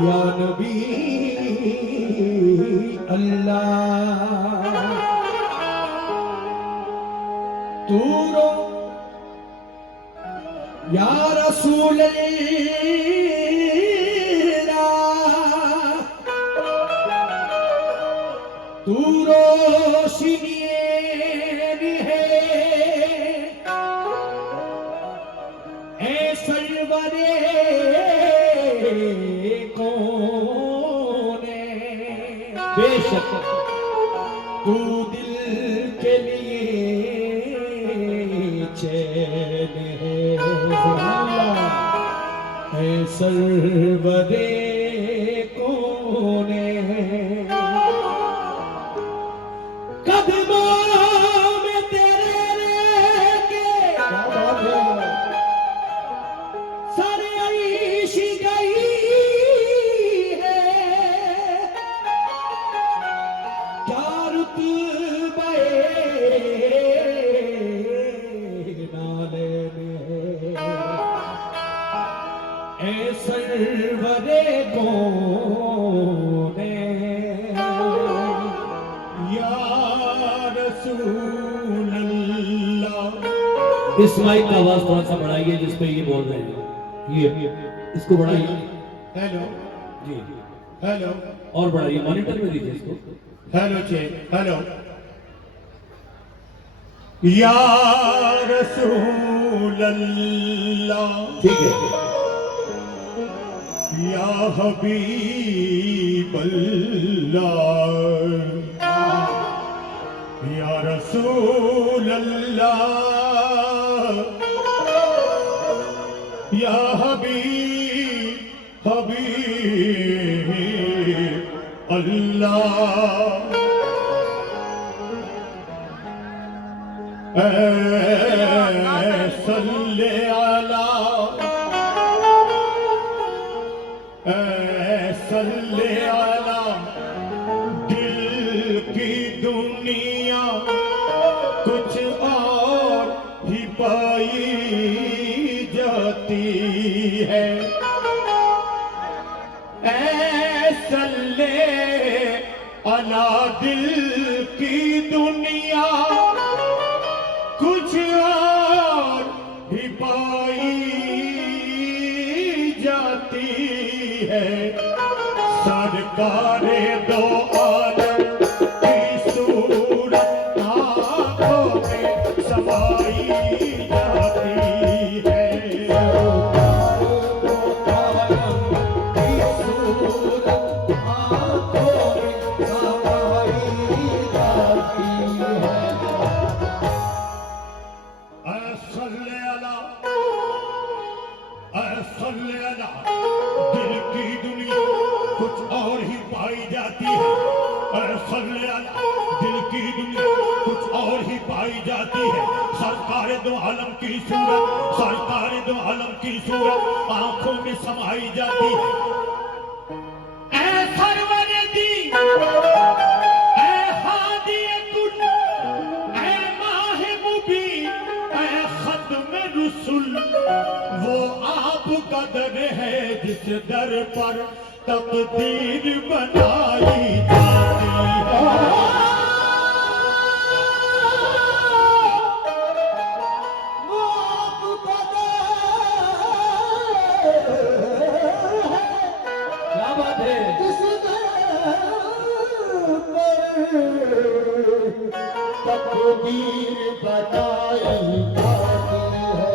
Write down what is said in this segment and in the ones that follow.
या नबी अल्लाह तू रो या रसूल अल्लाह तू रोशनी है ए सरवरे बेशक तू दिल के लिए चैन है सरवरे कोने कदमों में तेरे रेंगे सारे आईश गई सरवरे कोने या रसूल अल्लाह। इस माइक का आवाज थोड़ा सा बढ़ाइए जिस पे ये बोल रहे हैं, ये इसको बढ़ाइए। हेलो जी हेलो और बढ़ाइए, मॉनिटर में दीजिए इसको। हेलो चेक हेलो या रसूल अल्लाह। ठीक है या हबीब अल्लाह या रसूल अल्लाह या हबीब अल्लाह सल्ले अला सल्ले अला दिल की दुनिया कुछ और ही पाई जाती है सल्ले अला दिल की दुनिया कुछ और ही पाई जाती है सरकारे दो आलम की सूरत आँखों में समाई जाती है की सूरत आँखों में समाई जाती है दिल की दुनिया कुछ और ही पाई जाती है दिल की दुनिया कुछ और ही पाई जाती है सरकार दो आलम की सूरत सरकार दो आलम की सूरत आंखों में समाई जाती है ऐ सरवर दी दर पर तकदीर बनाई जाती है। क्या बात है। तकदीर बताई जाती है।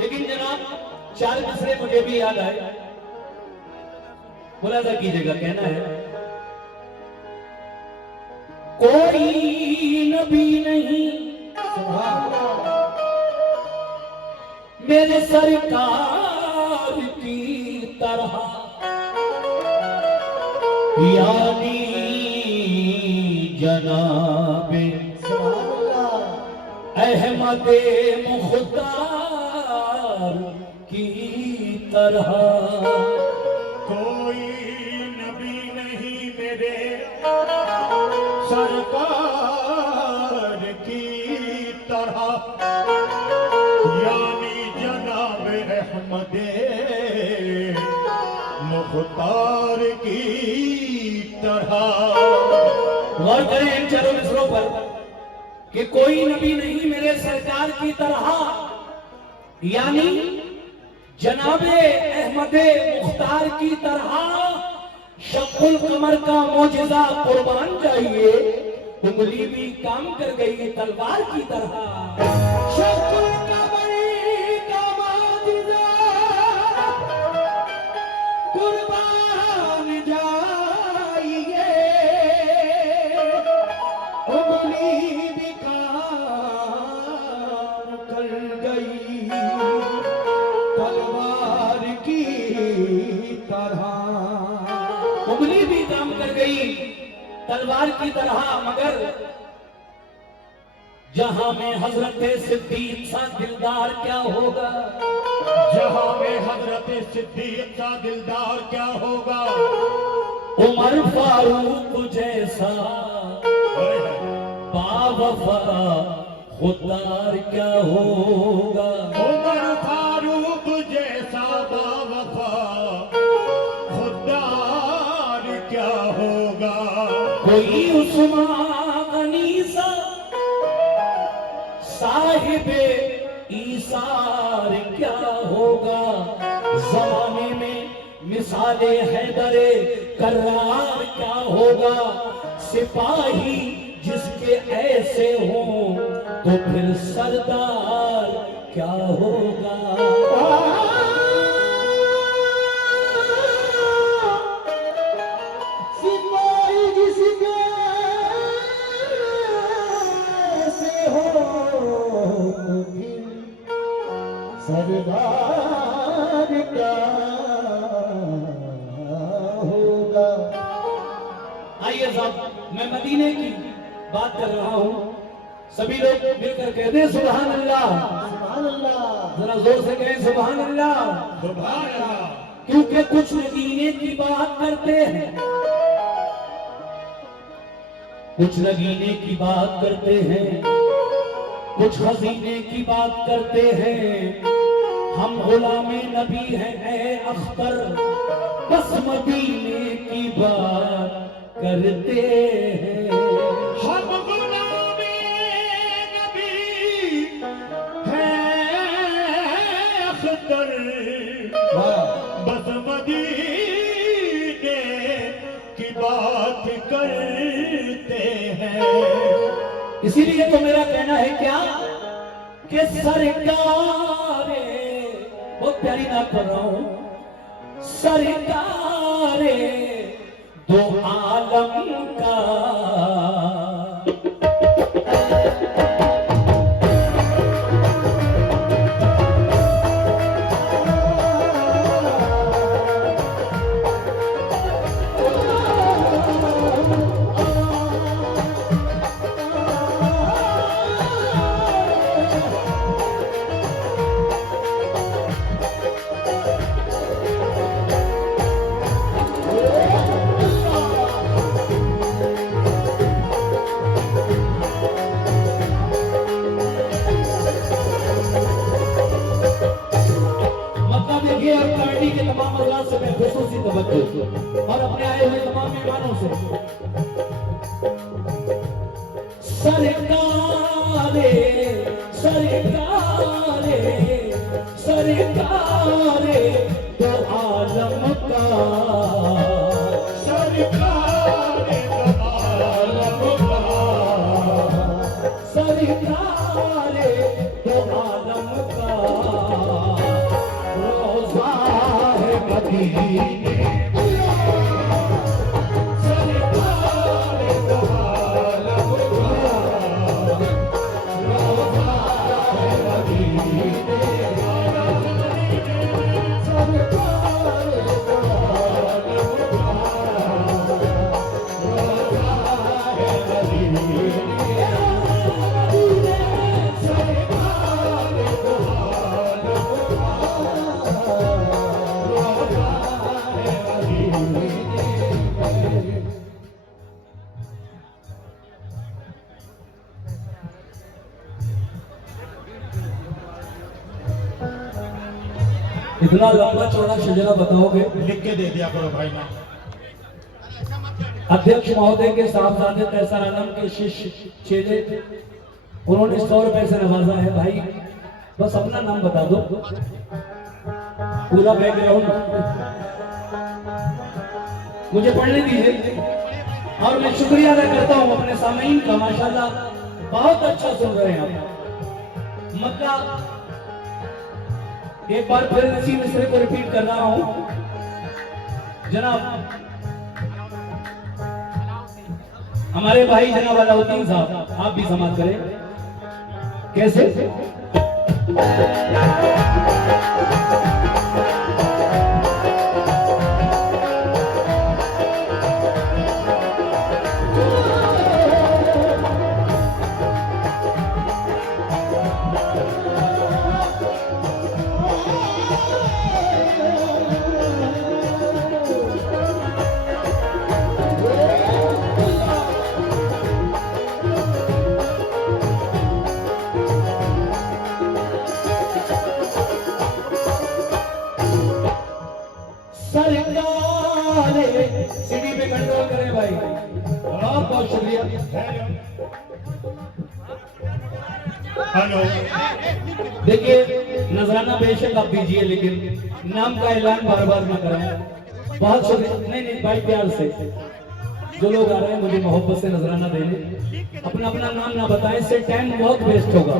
लेकिन जनाब चार मिसरे मुझे भी याद आए, खुलासा कीजिएगा। कहना है कोई नबी नहीं मेरे सरकार की तरह, यानी जनाबे अहमद मुख्तार की तरह। कोई नबी नहीं मेरे सरकार की तरह, यानी जनाब अहमद मुख्तार की तरह। गौर करें इन चारों मिसरों पर कि कोई नबी नहीं मेरे सरकार की तरह, यानी जनाबे अहमद मुख्तार की तरह। शक्कुल कमर का मोजज़ा कुर्बान चाहिए, उंगली भी काम कर गई तलवार की तरह। शक्कुल कमर का मोजज़ा कुर्बान जाइए, उंगली भी काम कर गई तलवार की तरह। उंगली भी काम कर गई तलवार की तरह। मगर जहां में हजरत सिद्दीक सा दिलदार क्या होगा, जहां में हजरत सिद्दीक का दिलदार क्या होगा, उमर फारूक जैसा बावफा खुददार क्या होगा। उमर फारूक जैसा बावफा खुददार क्या होगा। कोई उस्मान गनी सा साहिबे ईसार क्या होगा। जमाने में मिसाले हैदरे कर्रार क्या होगा। सिपाही जिसके ऐसे हो तो फिर सरदार क्या होगा। सिपाही जिसके से हो तो फिर सरदार क्या होगा। आइए साहब, मैं मदीने की बात कर रहा हूँ, सभी लोग मिलकर कहते हैं सुभान अल्लाह। सुभान अल्लाह। जरा जोर से कहें सुभान अल्लाह। सुभान अल्लाह। क्योंकि कुछ नगीने की बात करते हैं, कुछ नगीने की बात करते हैं, कुछ खजीने की बात करते हैं। हम गुलामे नबी हैं ए अख्तर, बस मदीने की बात करते हैं। हम गुलामे नबी हैं अख्तर, बस मदीने की बात करते हैं। इसीलिए तो मेरा कहना है क्या कि सरकारे, बहुत प्यारी बात कर रहा हूं, सरकारे दो आलम का सरकारे सरकारे सरकारे दो आलम का सरकार दो आलम का सरकारे दो आलम का रोज़ा है मदीने इतना लंबा चौड़ा शजरा बताओगे? लिख के दे दिया करो भाई ना। अध्यक्ष महोदय के साहबजादे कैसर आलम के शिष्य चेले, उन्होंने 100 रुपए से नवाजा है। भाई बस अपना नाम बता दो, पूरा बैकग्राउंड मुझे पढ़ने दीजिए। और मैं शुक्रिया अदा करता हूं अपने सामीन का, माशाल्लाह बहुत अच्छा सुन रहे हैं आप। मतलब एक बार फिर इसी मिसरे को रिपीट कर रहा हूं। जनाब हमारे भाई जनाब अलाउद्दीन साहब, आप भी समाप्त करें। कैसे? सीढ़ी पे कंट्रोल करें भाई, बहुत बहुत शुक्रिया। हेलो, देखिए नजराना बेशक आप दीजिए, लेकिन नाम का ऐलान बार बार ना करें। बहुत शुक्रिया। नहीं नहीं भाई, प्यार से जो लोग आ रहे हैं मुझे मोहब्बत से नजराना देने, अपना अपना नाम ना बताएं, इससे टाइम बहुत वेस्ट होगा।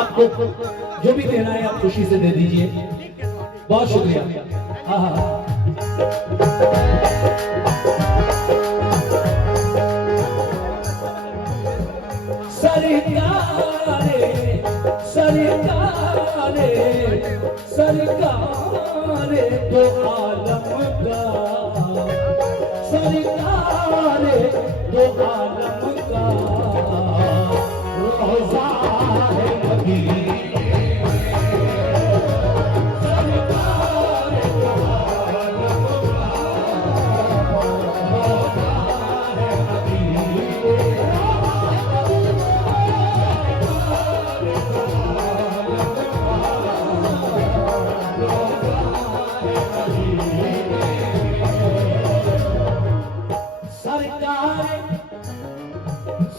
आपको जो भी देना है आप खुशी से दे दीजिए। बहुत शुक्रिया। हाँ हाँ सरकारे सरकारे सरकारे दो आलम का, सरकारे दो आलम का रोज़ा है मदीने।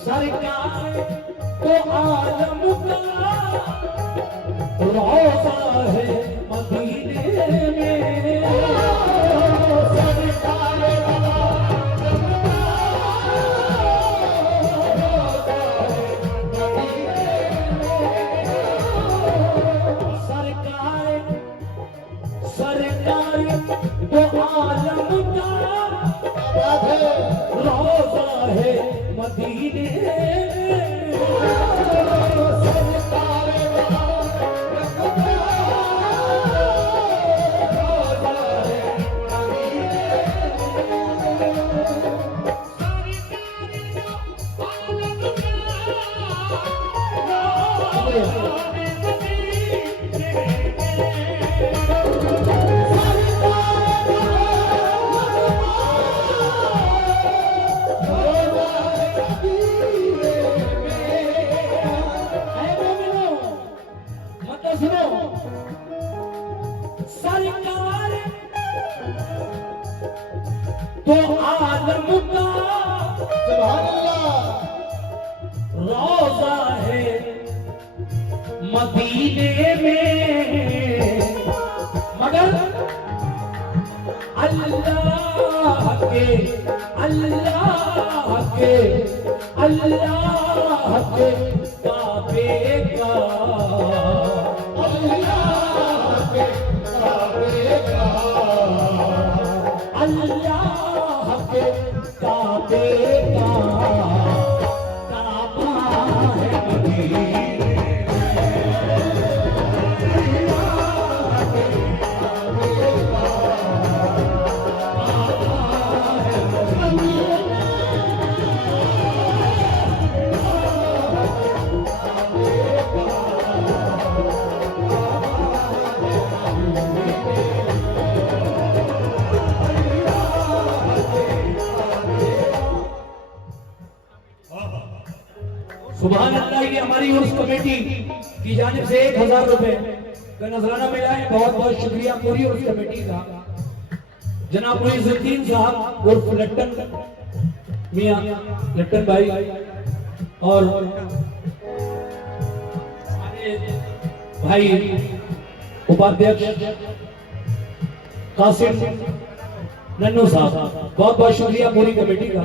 सरकार तो आलम का रोज़ा है मदीने में। सरकार सरकार तो आलम का रोज़ा है मदीने में। के अल्लाह के काबे का अल्लाह के काबे का अल्लाह के काबे का काबा है मदीने सुभान अल्लाह। ये हमारी उर्स कमेटी की जानिब से 1000 रुपए का नजराना मिला है। बहुत बहुत शुक्रिया पूरी उर्स कमेटी का। जनाब मुइज़ुद्दीन साहब उर्फ लट्टन मियां लट्टन भाई और हमारे भाई उपाध्यक्ष कासिम नन्नू साहब, बहुत बहुत शुक्रिया पूरी कमेटी का।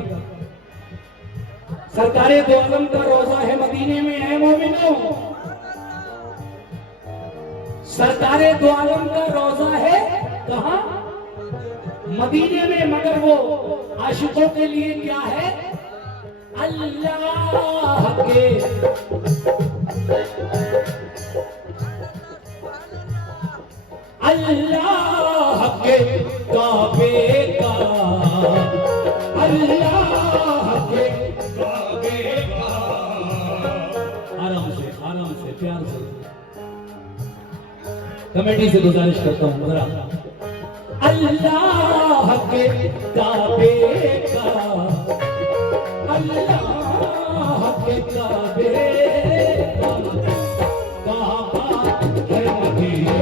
सरकारे दो आलम का रोजा है मदीने में है मोमिनो, सरकारे दो आलम का रोजा है कहां? मदीने में, मगर वो आशिकों के लिए क्या है? अल्लाह के अल्लाह के काबे का अल्लाह के आराम से प्यार से कमेटी से गुजारिश करता हूं जरा। अल्लाह के काबे का अल्लाह के काबे का काबा है मदीना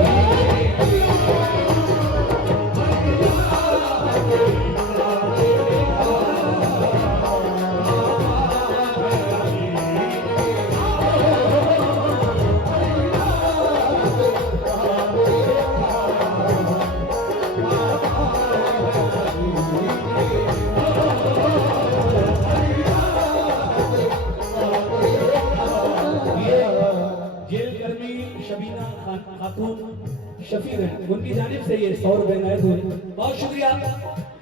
शफीर है, उनकी जानिब से ये 100 रुपए नायत हुए, बहुत शुक्रिया।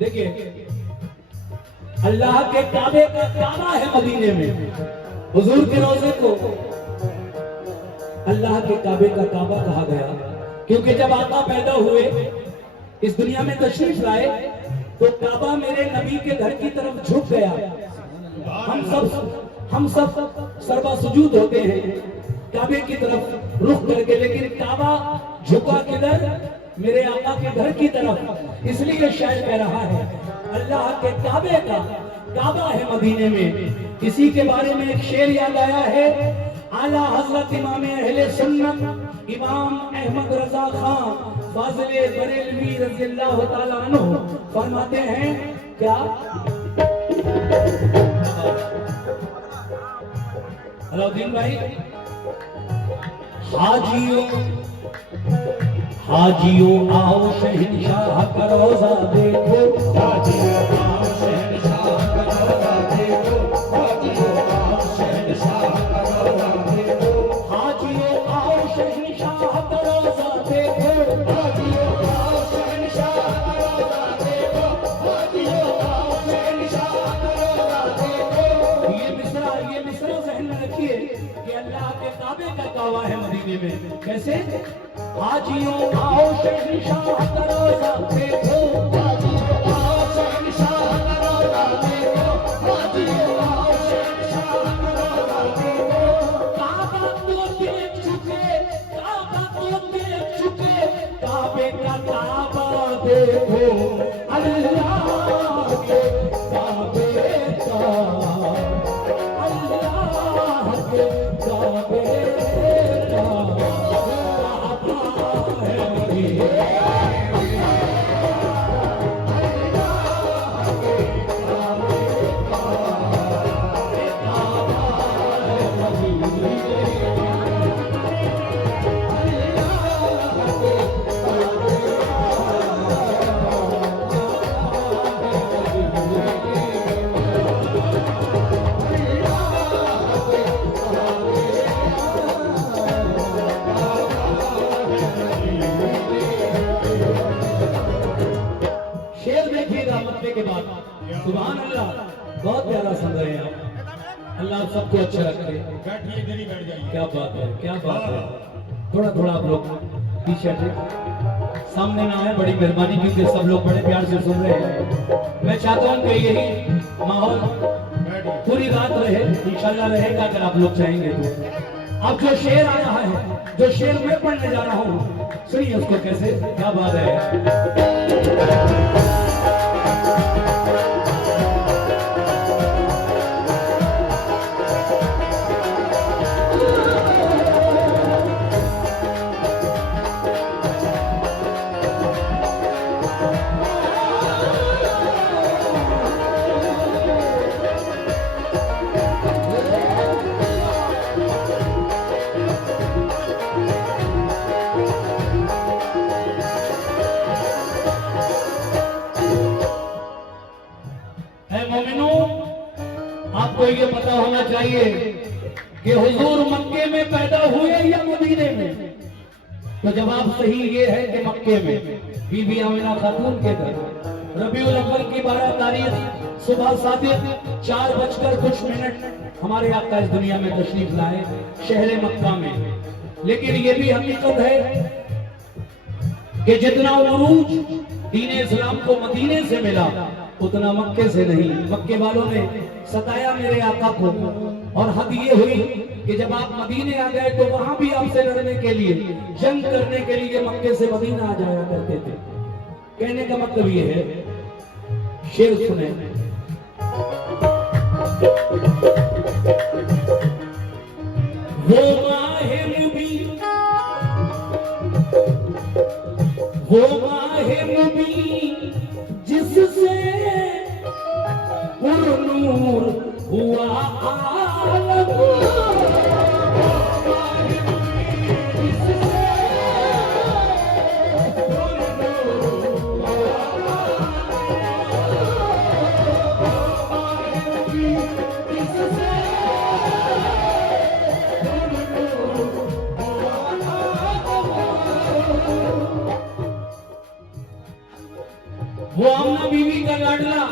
देखिए अल्लाह के काबे का काबा है मदीने में, हुजूर के रोजे को अल्लाह के काबे का काबा कहा गया क्योंकि जब आका पैदा हुए इस दुनिया में तशरीफ लाए तो काबा मेरे नबी के घर की तरफ झुक गया। हम सब सरबा सुजूद होते हैं काबे की तरफ रुख करके, लेकिन काबा झुका किधर? मेरे आका के घर की तरफ। इसलिए शायद कह रहा है अल्लाह के काबे का काबा है मदीने में। इसी के बारे में एक शेर याद आया है। आला हजरत इमाम अहले सुन्नत इमाम अहमद रजा खान फाजिले बरेलवी रज़ियल्लाहु ताला अन्हु फरमाते हैं क्या? अलाउद्दीन भाई, हाजियों आओ शहंशाह का रोजा देखो, हाजियों आओ शहंशाह का रोजा देखो, हाजियों आओ शहंशाह का रोजा देखो, हाजियों आओ शहंशाह का रोजा देखो, हाजियों आओ शहंशाह का रोजा देखो, हाजियों आओ शहंशाह का रोजा देखो। ये मिसरा जहन में रखिए कि अल्लाह के काबे का काबा है मदीने में। कैसे? हाजियों आओ शहंशाह का रोजा देखो, हाजियों आओ शहंशाह का रोजा देखो, हाजियों आओ शहंशाह का रोजा देखो। काबा तो देख चुके, काबा तो देख चुके, काबे का काबा देखो, अल्लाह के काबे का अल्लाह के काबे का काबा है मदीना। हैं आप। अल्लाह सबको अच्छा रखे। बैठिए, इधर ही बैठ जाइए। क्या बात है, क्या बात है। थोड़ा थोड़ा आप लोग पीछे हटे, सामने ना आए, बड़ी मेहरबानी, क्योंकि सब लोग बड़े प्यार से सुन रहे हैं। मैं चाहता हूँ कि यही माहौल बैठिए। पूरी रात रहे, इंशाल्लाह रहेगा अगर आप लोग चाहेंगे तो। अब जो शेर आ रहा है, जो शेर मैं पढ़ने जा रहा हूँ, सुनिए उसको कैसे, क्या बात है। आपको ये पता होना चाहिए कि हुजूर मक्के में पैदा हुए या मदीने में। तो जवाब सही ये है कि मक्के में, बीबी आमिना खातून के घर रबीउल अव्वल की 12 तारीख सुबह सादिक 4:00 हमारे आका इस दुनिया में तशरीफ लाए शहर मक्का में। लेकिन ये भी हकीकत है कि जितना उरूज दीन इस्लाम को मदीने से मिला उतना मक्के से नहीं। मक्के वालों ने सताया मेरे आका को, और हद ये हुई कि जब आप मदीने आ गए तो वहां भी आपसे लड़ने के लिए, जंग करने के लिए मक्के से मदीना आ जाया करते थे। कहने का मतलब ये है, शेर सुने, वो माहे मुबीन, वो माहे मुबीन जिससे पुरनूर हुआ आलम, वो आमना बीवी का लाडला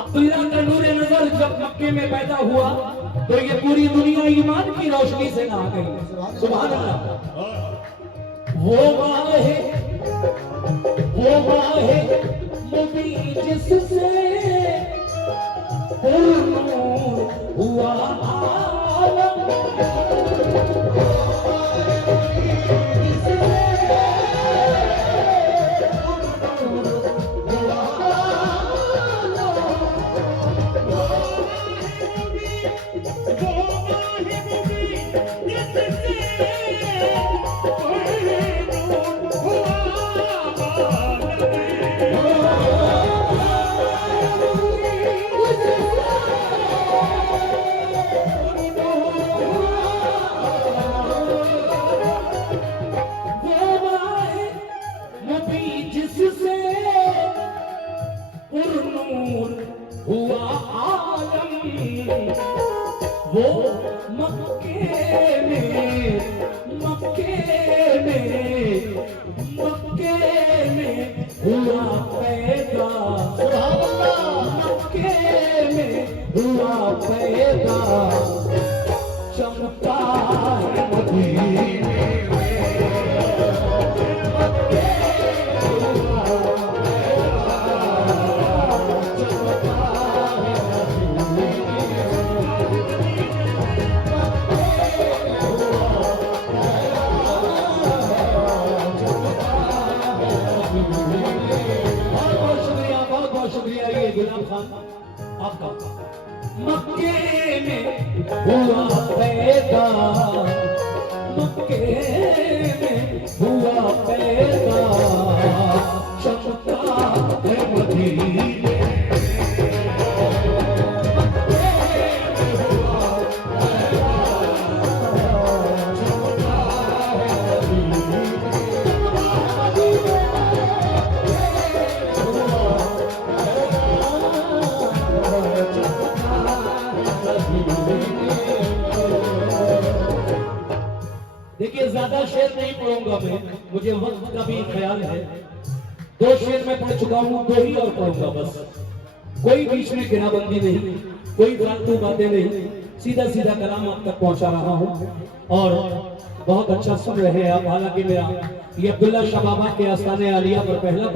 अब्दुल्ला का नूरे नजर जब मक्के में पैदा हुआ तो ये पूरी दुनिया ईमान की रोशनी से नहा गई। सुभान अल्लाह। वो माहे मुबीन जिससे पुरनूर हुआ आलम, हुआ आलम। वो मक्के में, मक्के में, मक्के में हुआ पैदा, मक्के में हुआ पैदा, चमका है मदीने में। गुलाम खान आपका। मक्के में हुआ पैदा, मक्के में हुआ पैदा, चमका है मदीने। देखिए ज्यादा शेर नहीं पढ़ूंगा मैं, मुझे वक्त का भी ख्याल है। 2 शेर मैं पढ़ चुका हूँ, 2 ही और पढ़ूंगा बस, कोई बीच में गिनाबंदी नहीं। कोई फालतू बातें नहीं, सीधा सीधा कलाम आप तक पहुंचा रहा हूं और बहुत अच्छा सुन रहे हैं आप। हालांकि मेरा ये अब्दुल्ला शाह बाबा के आस्थाने आलिया पर पहला